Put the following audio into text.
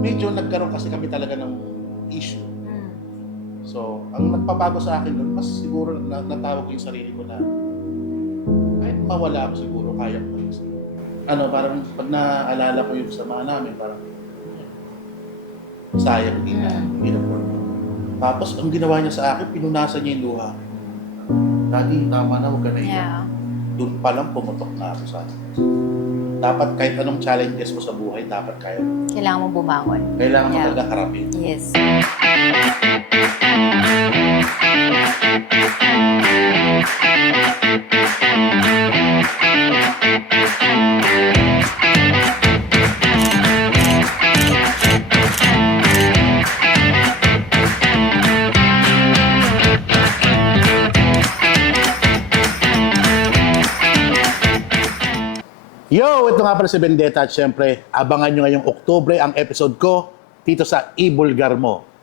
medyo nagkaroon kasi kami talaga ng issue. So, ang nagpabago sa akin nun, mas siguro natawag ko yung sarili ko na kahit mawala ako siguro, kaya ko yun. Ano, parang pag naaalala ko yung sama namin, parang sayang din na pinaport. Tapos, ang ginawa niya sa akin, pinunasan niya yung luha. Daddy, tama na, huwag ka na iyan. Yeah. Doon pa lang pumutok na ako sa akin. Dapat kahit anong challenges mo sa buhay, dapat kaya mo. Kailangan mo bumangon. Kailangan mo Yeah. talaga harapin. Yes. Yo! Ito nga pala si Vendetta at syempre, abangan nyo ngayong Oktubre ang episode ko dito sa Ibulgar Mo.